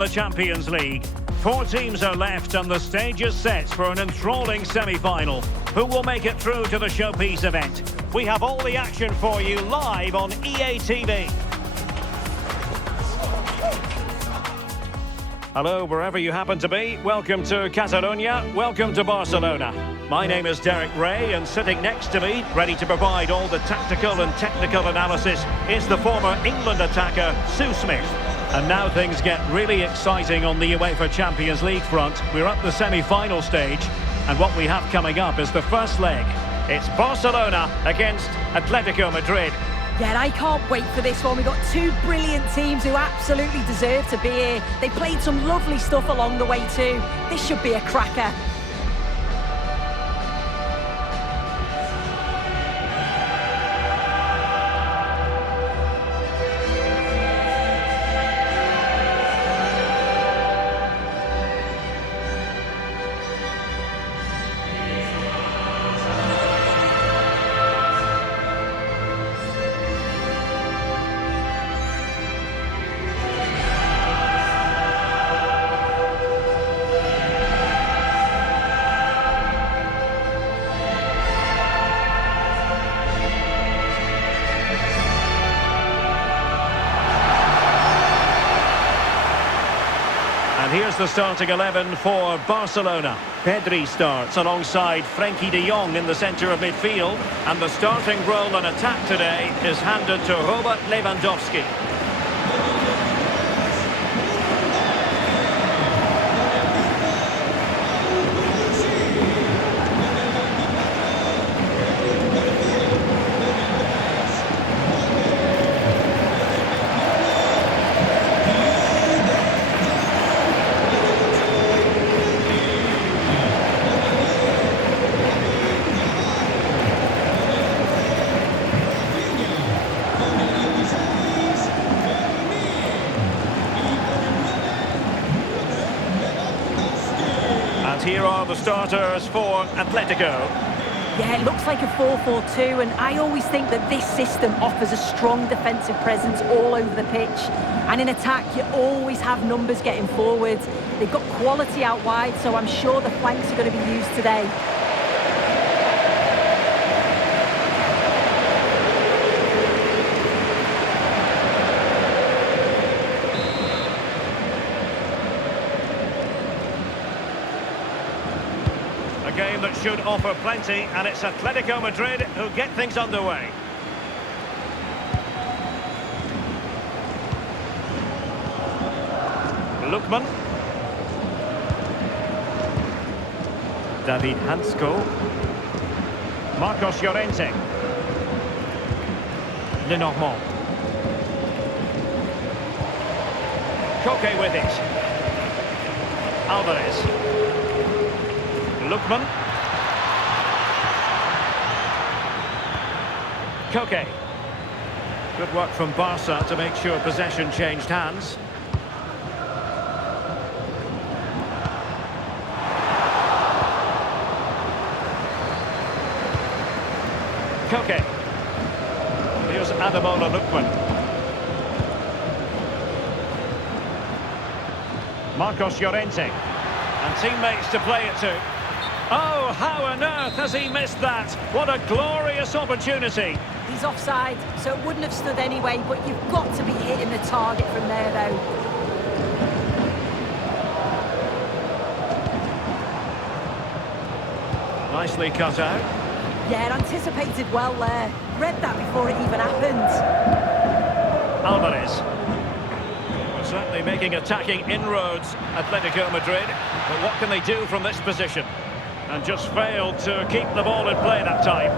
The Champions League. 4 teams are left and the stage is set for an enthralling semi-final. Who will make it through to the showpiece event? We have all the action for you live on EA TV. Hello, wherever you happen to be. Welcome to Catalonia. Welcome to Barcelona. My name is Derek Ray, and sitting next to me, ready to provide all the tactical and technical analysis, is the former England attacker, Sue Smith. And now things get really exciting on the UEFA Champions League front. We're at the semi-final stage, and what we have coming up is the first leg. It's Barcelona against Atletico Madrid. Yeah, I can't wait for this one. We've got 2 brilliant teams who absolutely deserve to be here. They played some lovely stuff along the way too. This should be a cracker. And here's the starting 11 for Barcelona. Pedri starts alongside Frenkie de Jong in the centre of midfield. And the starting role in attack today is handed to Robert Lewandowski. Here are the starters for Atletico. Yeah, it looks like a 4-4-2, and I always think that this system offers a strong defensive presence all over the pitch. And in attack, you always have numbers getting forward. They've got quality out wide, so I'm sure the flanks are going to be used today. A game that should offer plenty, and it's Atletico Madrid who get things underway. Lookman. David Hansko. Marcos Llorente. Lenormand. Koke with it. Alvarez. Lookman. Koke. Good work from Barca to make sure possession changed hands. Koke. Here's Ademola Lookman. Marcos Llorente. And teammates to play it to. Oh, how on earth has he missed that? What a glorious opportunity. He's offside, so it wouldn't have stood anyway, but you've got to be hitting the target from there, though. Nicely cut out. Yeah, anticipated well there. Read that before it even happened. Alvarez. Well, certainly making attacking inroads, Atletico Madrid. But what can they do from this position? And just failed to keep the ball in play that time.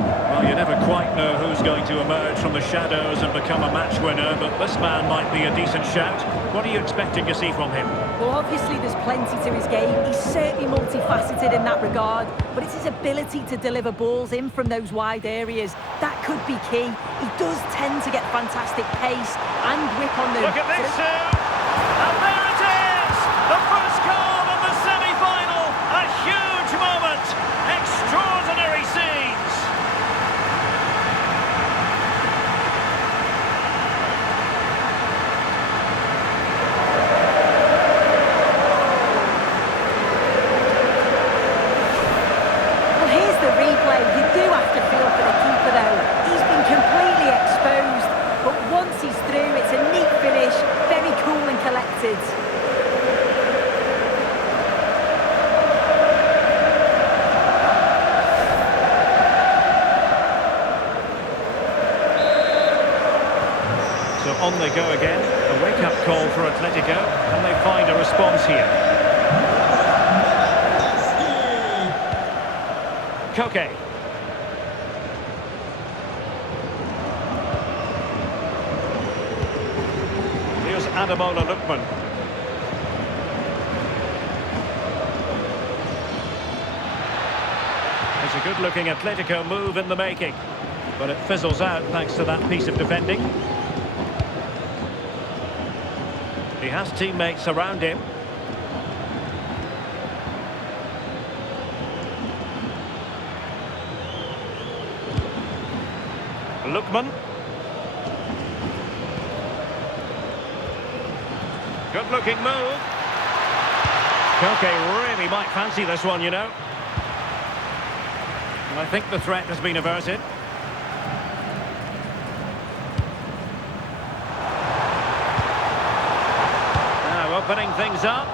Well, you never quite know who's going to emerge from the shadows and become a match winner, but this man might be a decent shout. What are you expecting to see from him? Well, obviously there's plenty to his game. He's certainly multifaceted in that regard, but it's his ability to deliver balls in from those wide areas. That could be key. He does tend to get fantastic pace and whip on the... Look at this, Sue! And there it is! The first goal of the semi-final! A huge moment! Extraordinary scenes! created. So on they go again. A wake-up call for Atletico, and they find a response here. Koke. Here's Ademola Lookman. It's a good-looking Atletico move in the making, but it fizzles out thanks to that piece of defending. He has teammates around him. Lookman. Good-looking move. Koke really might fancy this one, you know. And I think the threat has been averted. Now opening things up.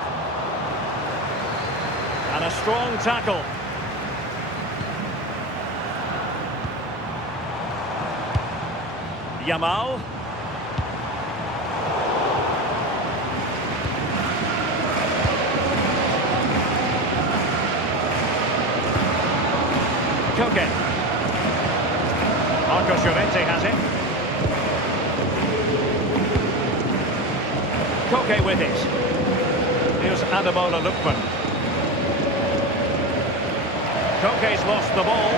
And a strong tackle. Yamal. Koke. Marcos Llorente has it. Koke with it. Here's Ademola Lookman. Koke's lost the ball.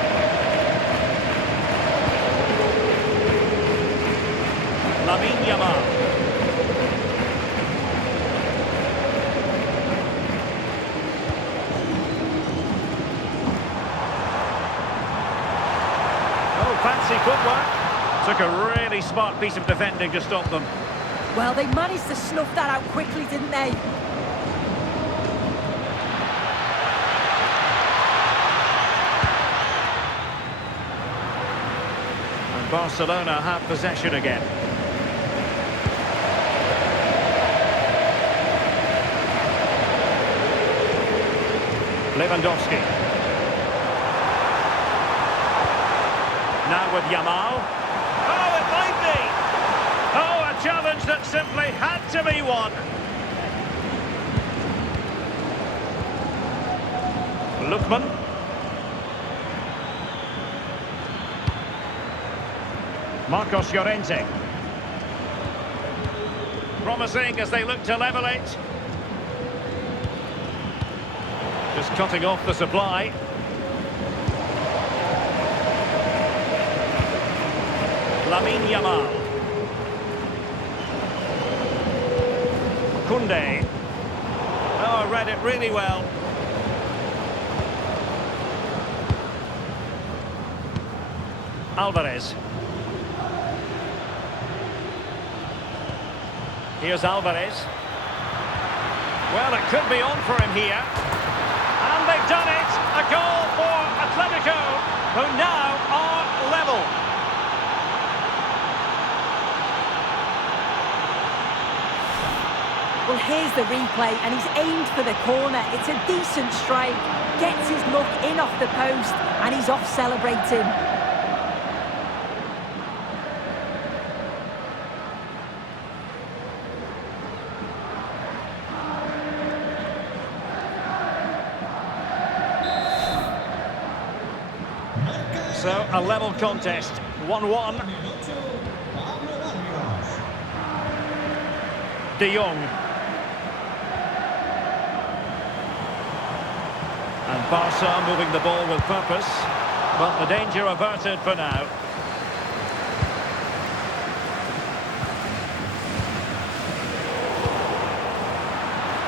Yamal. Oh, fancy footwork. Took a really smart piece of defending to stop them. Well, they managed to snuff that out quickly, didn't they? And Barcelona have possession again. Lewandowski. Now with Yamal. Oh, it might be! Oh, a challenge that simply had to be won. Lookman. Marcos Llorente. Promising as they look to level it. Just cutting off the supply. Yamal. Koundé. Oh, read it really well. Alvarez. Here's Alvarez. Well, it could be on for him here. And they've done it! A goal for Atletico, who now are level. Well, here's the replay, and he's aimed for the corner. It's a decent strike, gets his look in off the post, and he's off celebrating. So, a level contest, 1-1. De Jong. And Barca moving the ball with purpose, but the danger averted for now.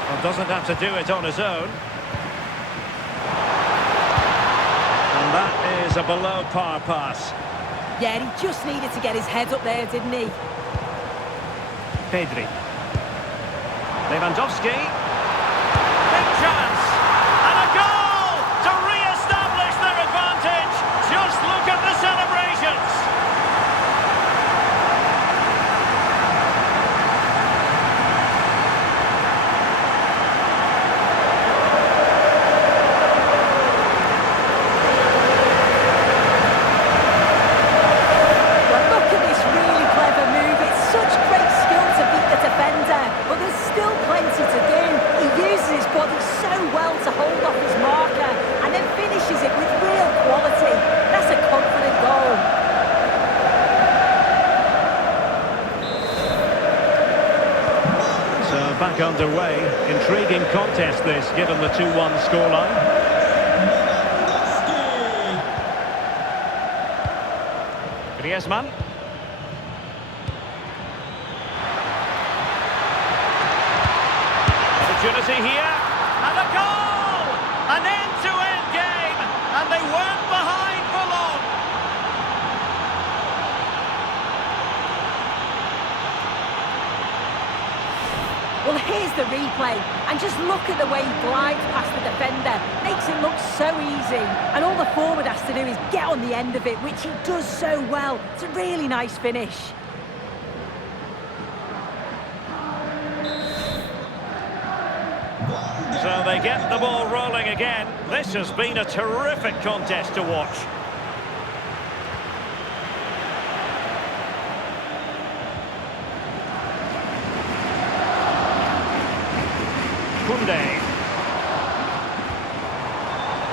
Well, doesn't have to do it on his own. And that is a below par pass. Yeah, he just needed to get his head up there, didn't he? Pedri. Lewandowski. Big chance. And a goal to re-establish their advantage. Just look at the celebrations. well to hold off his marker and then finishes it with real quality. That's a confident goal. So back underway. Intriguing contest this, given the 2-1 scoreline. Griezmann. Opportunity here, and a goal! An end-to-end game, and they weren't behind for long. Well, here's the replay, and just look at the way he glides past the defender. Makes it look so easy, and all the forward has to do is get on the end of it, which he does so well. It's a really nice finish. So they get the ball rolling again. This has been a terrific contest to watch.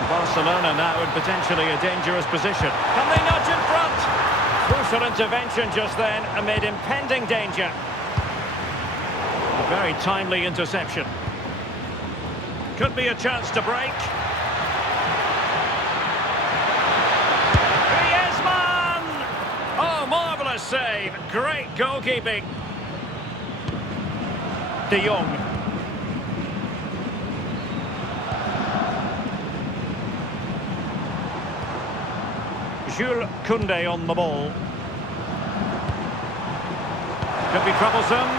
Barcelona now in potentially a dangerous position. Can they nudge in front? Crucial intervention just then amid impending danger. A very timely interception. Could be a chance to break. Griezmann! Oh, marvellous save. Great goalkeeping. De Jong. Jules Koundé on the ball. Could be troublesome.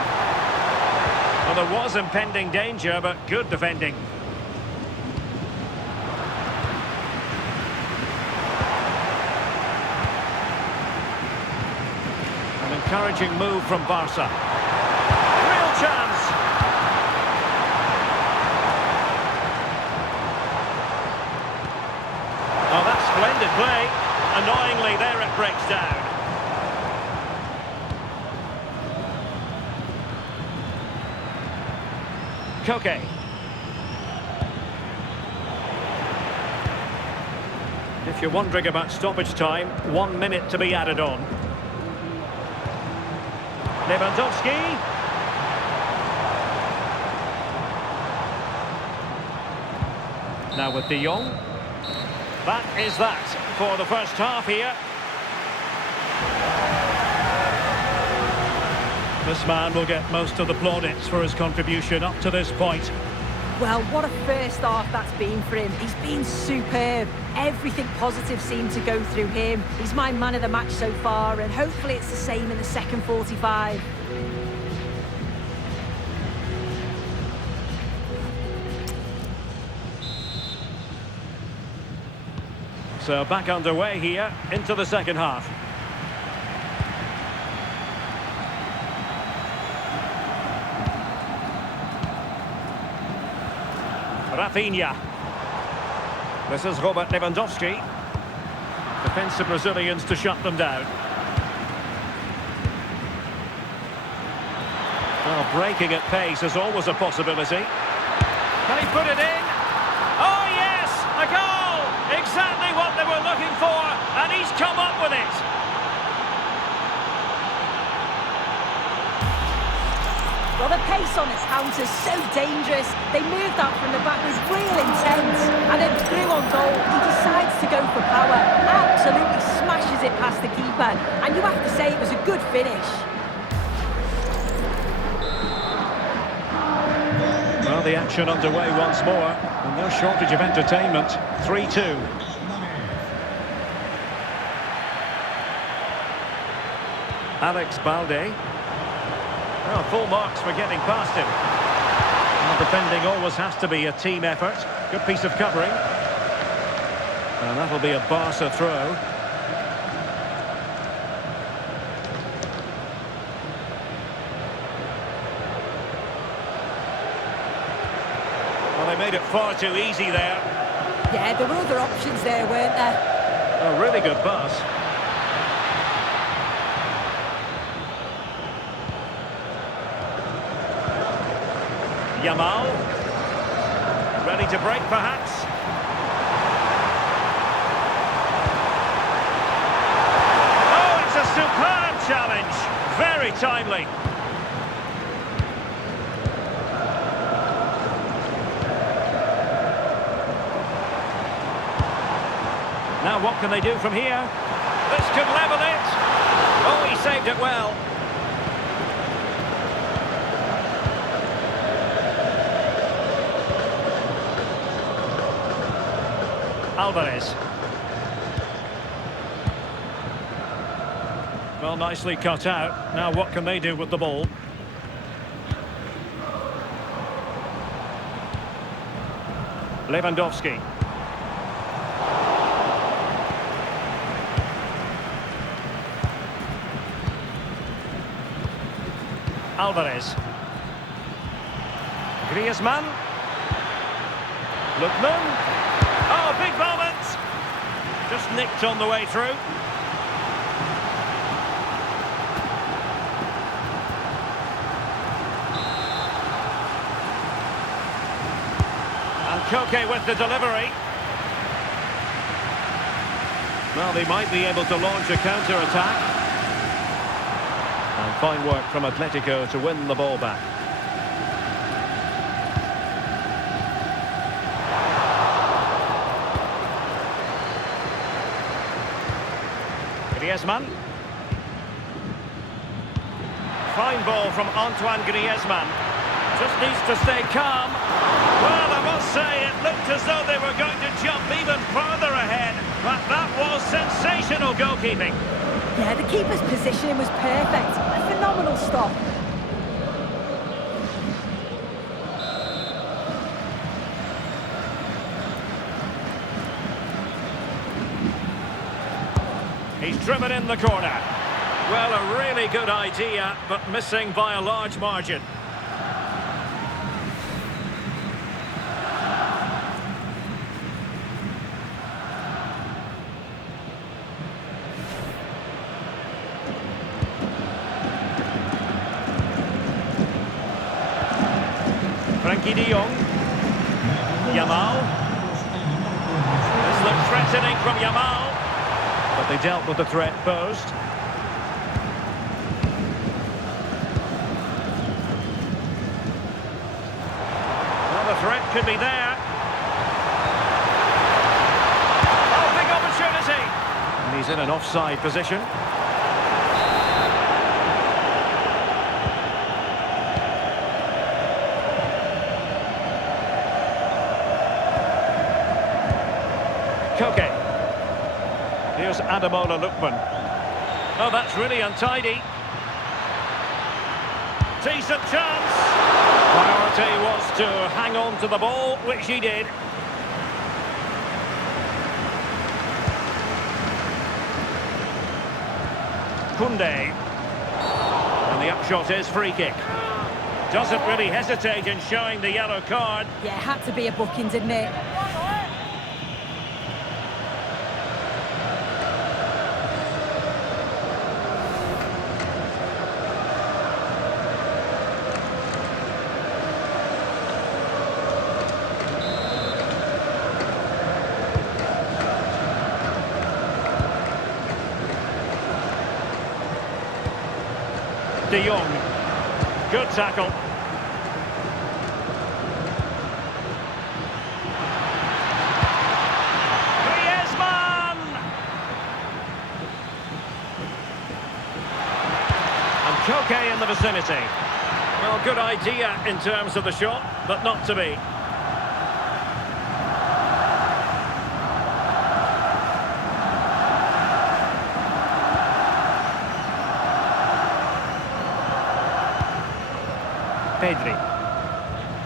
Well, there was impending danger, but good defending. An encouraging move from Barca. Real chance. Oh, that's splendid play. Annoyingly, there it breaks down. Koke. If you're wondering about stoppage time, 1 minute to be added on. Lewandowski. Now with De Jong. That is that for the first half here. This man will get most of the plaudits for his contribution up to this point. Well, what a first half that's been for him. He's been superb. Everything positive seemed to go through him. He's my man of the match so far, and hopefully it's the same in the second 45. So back underway here into the second half. Rafinha. This is Robert Lewandowski. Defensive Brazilians to shut them down. Well, breaking at pace is always a possibility. Can he put it in? Oh yes, a goal! Exactly what they were looking for, and he's come up with it. Well, the pace on his counter's so dangerous. They moved out from the back with real intent, and then through on goal, he decides to go for power. Absolutely smashes it past the keeper, and you have to say it was a good finish. Well, the action underway once more, and no shortage of entertainment. 3-2. Alex Balde. Well, full marks for getting past him. Well, defending always has to be a team effort. Good piece of covering. And that'll be a Barca throw. Well, they made it far too easy there. Yeah, there were other options there, weren't there? A really good pass. Yamal. Ready to break, perhaps? Oh, it's a superb challenge. Very timely. Now what can they do from here? This could level it. Oh, he saved it well. Alvarez. Well, nicely cut out. Now what can they do with the ball? Lewandowski. Alvarez. Griezmann. Lookman. Oh, big moment! Just nicked on the way through. And Koke with the delivery. Well, they might be able to launch a counter-attack. And fine work from Atletico to win the ball back. Griezmann. Fine ball from Antoine Griezmann. Just needs to stay calm. Well, I must say, it looked as though they were going to jump even further ahead. But that was sensational goalkeeping. Yeah, the keeper's positioning was perfect. A phenomenal stop. He's driven in the corner. Well, a really good idea, but missing by a large margin. Frankie de Jong. Yamal. This looks threatening from Yamal. But they dealt with the threat posed. Well, the threat could be there. Oh, big opportunity! And he's in an offside position. Koke. Here's Ademola Lookman. Oh, that's really untidy. Decent chance. Priority was to hang on to the ball, which he did. Koundé. And the upshot is free kick. Doesn't really hesitate in showing the yellow card. Yeah, it had to be a booking, didn't it? De Jong. Good tackle. Griezmann! And Koke in the vicinity. Well, good idea in terms of the shot, but not to be. Pedri.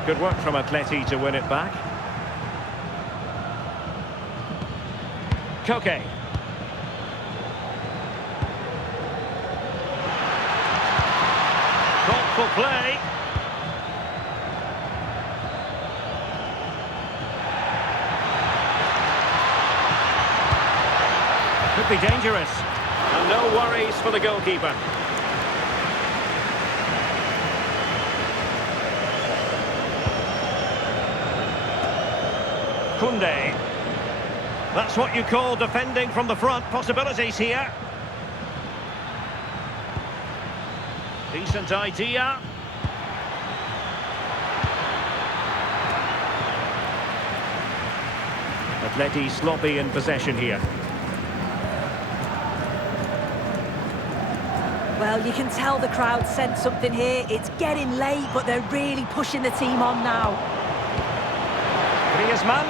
Good work from Atleti to win it back. Koke. Thoughtful play. Could be dangerous. And no worries for the goalkeeper. Koundé. That's what you call defending from the front. Possibilities here. Decent idea. Atleti sloppy in possession here. Well, you can tell the crowd sense something here. It's getting late, but they're really pushing the team on now. Griezmann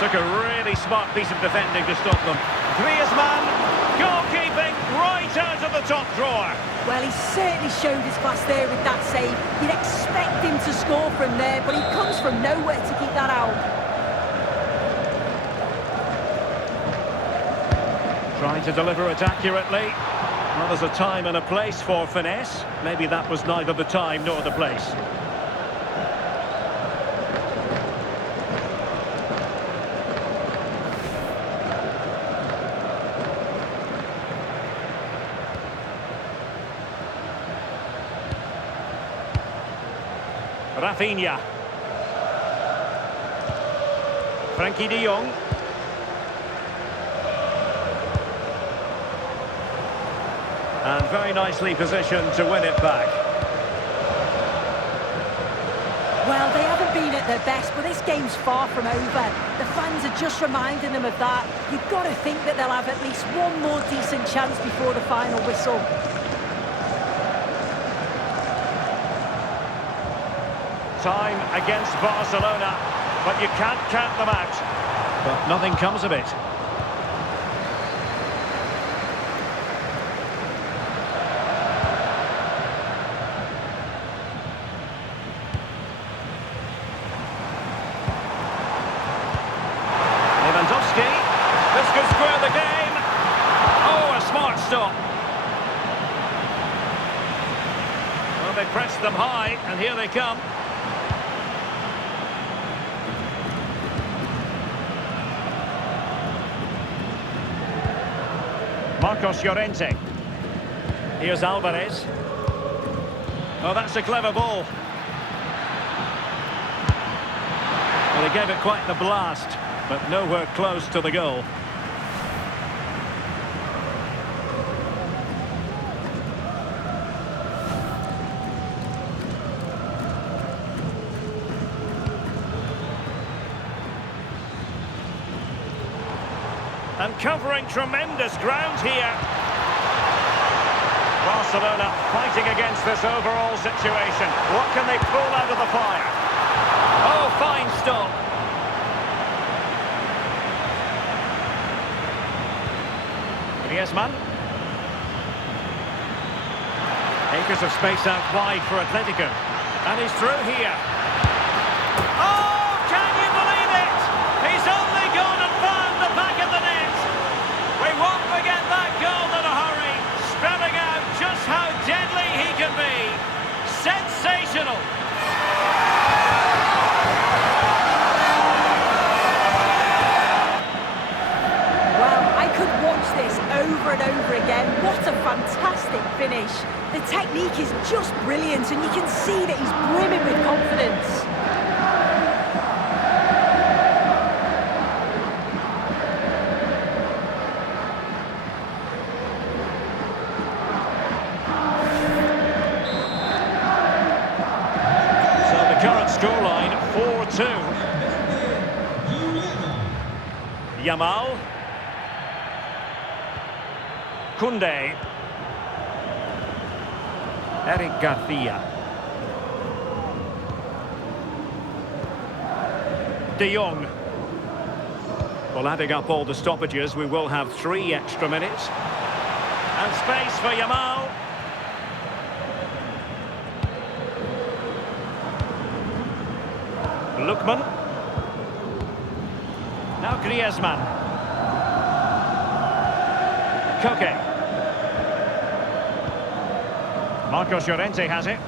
took a really smart piece of defending to stop them. Griezmann, goalkeeping right out of the top drawer. Well, he certainly showed his class there with that save. You'd expect him to score from there, but he comes from nowhere to keep that out. Trying to deliver it accurately. Well, there's a time and a place for finesse. Maybe that was neither the time nor the place. Rafinha. Frankie de Jong. And very nicely positioned to win it back. Well, they haven't been at their best, but this game's far from over. The fans are just reminding them of that. You've got to think that they'll have at least one more decent chance before the final whistle. Time against Barcelona, but you can't count them out. But nothing comes of it. This could square the game. Oh, a smart stop. Well, they pressed them high, and here they come. Marcos Llorente. Here's Alvarez. Oh, that's a clever ball. Well, they gave it quite the blast, but nowhere close to the goal. And covering tremendous ground here. Barcelona fighting against this overall situation. What can they pull out of the fire? Oh, fine stop. Griezmann. Acres of space out wide for Atletico. And he's through here. Oh, can you believe it? He's only gone and found the back of the net. We won't forget that goal in a hurry. Spelling out just how deadly he can be. Sensational. Over and over again. What a fantastic finish. The technique is just brilliant, and you can see that he's brimming with confidence. So the current scoreline 4-2. Yamal. Koundé. Eric Garcia. De Jong. Well, adding up all the stoppages, we will have 3 extra minutes. And space for Yamal. Lookman. Now Griezmann. Koke. Marcos Llorente has it.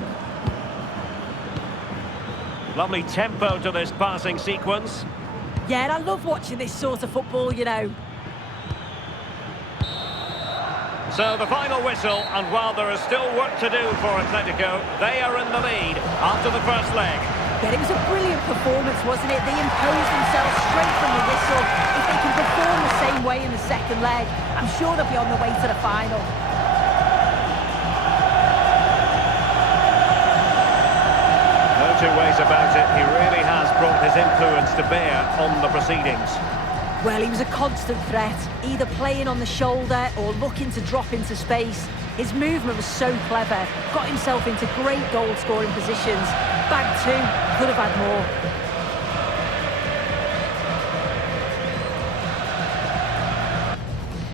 Lovely tempo to this passing sequence. Yeah, and I love watching this sort of football, you know. So the final whistle, and while there is still work to do for Atletico, they are in the lead after the first leg. Yeah, it was a brilliant performance, wasn't it? They imposed themselves straight from the whistle. If they can perform the same way in the second leg, I'm sure they'll be on the way to the final. No two ways about it. He really has brought his influence to bear on the proceedings. Well, he was a constant threat, either playing on the shoulder or looking to drop into space. His movement was so clever, got himself into great goal-scoring positions. Bag two, could have had more.